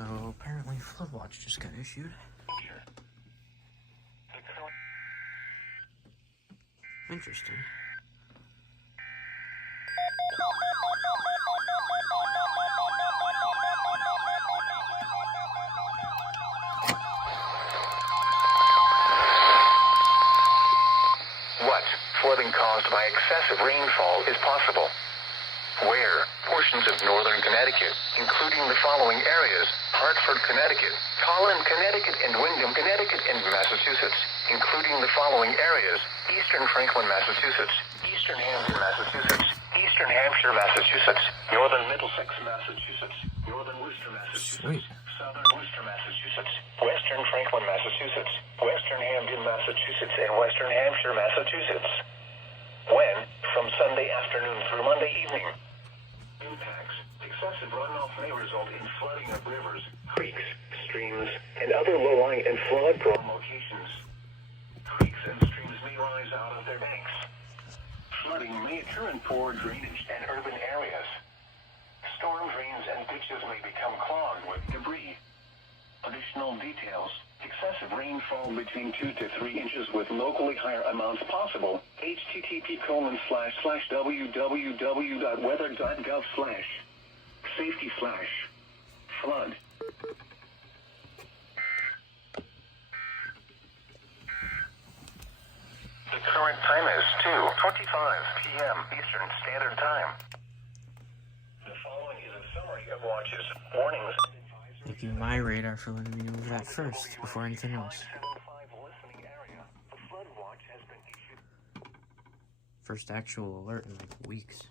So apparently flood watch just got issued. Interesting. What flooding caused by excessive rainfall is possible? Where portions of northern Connecticut, including the following areas: Hartford, Connecticut, Tolland, Connecticut, and Windham, Connecticut, and Massachusetts, including the following areas: eastern Franklin, Massachusetts, eastern Hampshire, Massachusetts, eastern Hampshire, Massachusetts, northern Middlesex, Massachusetts, northern Worcester, Massachusetts, southern Worcester, Massachusetts, western Franklin, Massachusetts, western Hampden, Massachusetts, and western Hampshire, Massachusetts. When? From Sunday afternoon through Monday evening. Impacts. Excessive runoff may result in flooding of rivers, creeks, streams, and other low-lying and flood-prone locations. Creeks and streams may rise out of their banks. Flooding may occur in poor drainage and urban areas. Storm drains and ditches may become clogged with debris. Additional details: excessive rainfall between 2 to 3 inches with locally higher amounts possible. http://www.weather.gov/safety/flood. The current time is 2:25 p.m. Eastern Standard Time. The following is a summary of watches, warnings, and advisories. Thank you, my radar, for letting me know that first before anything else. First actual alert in like weeks.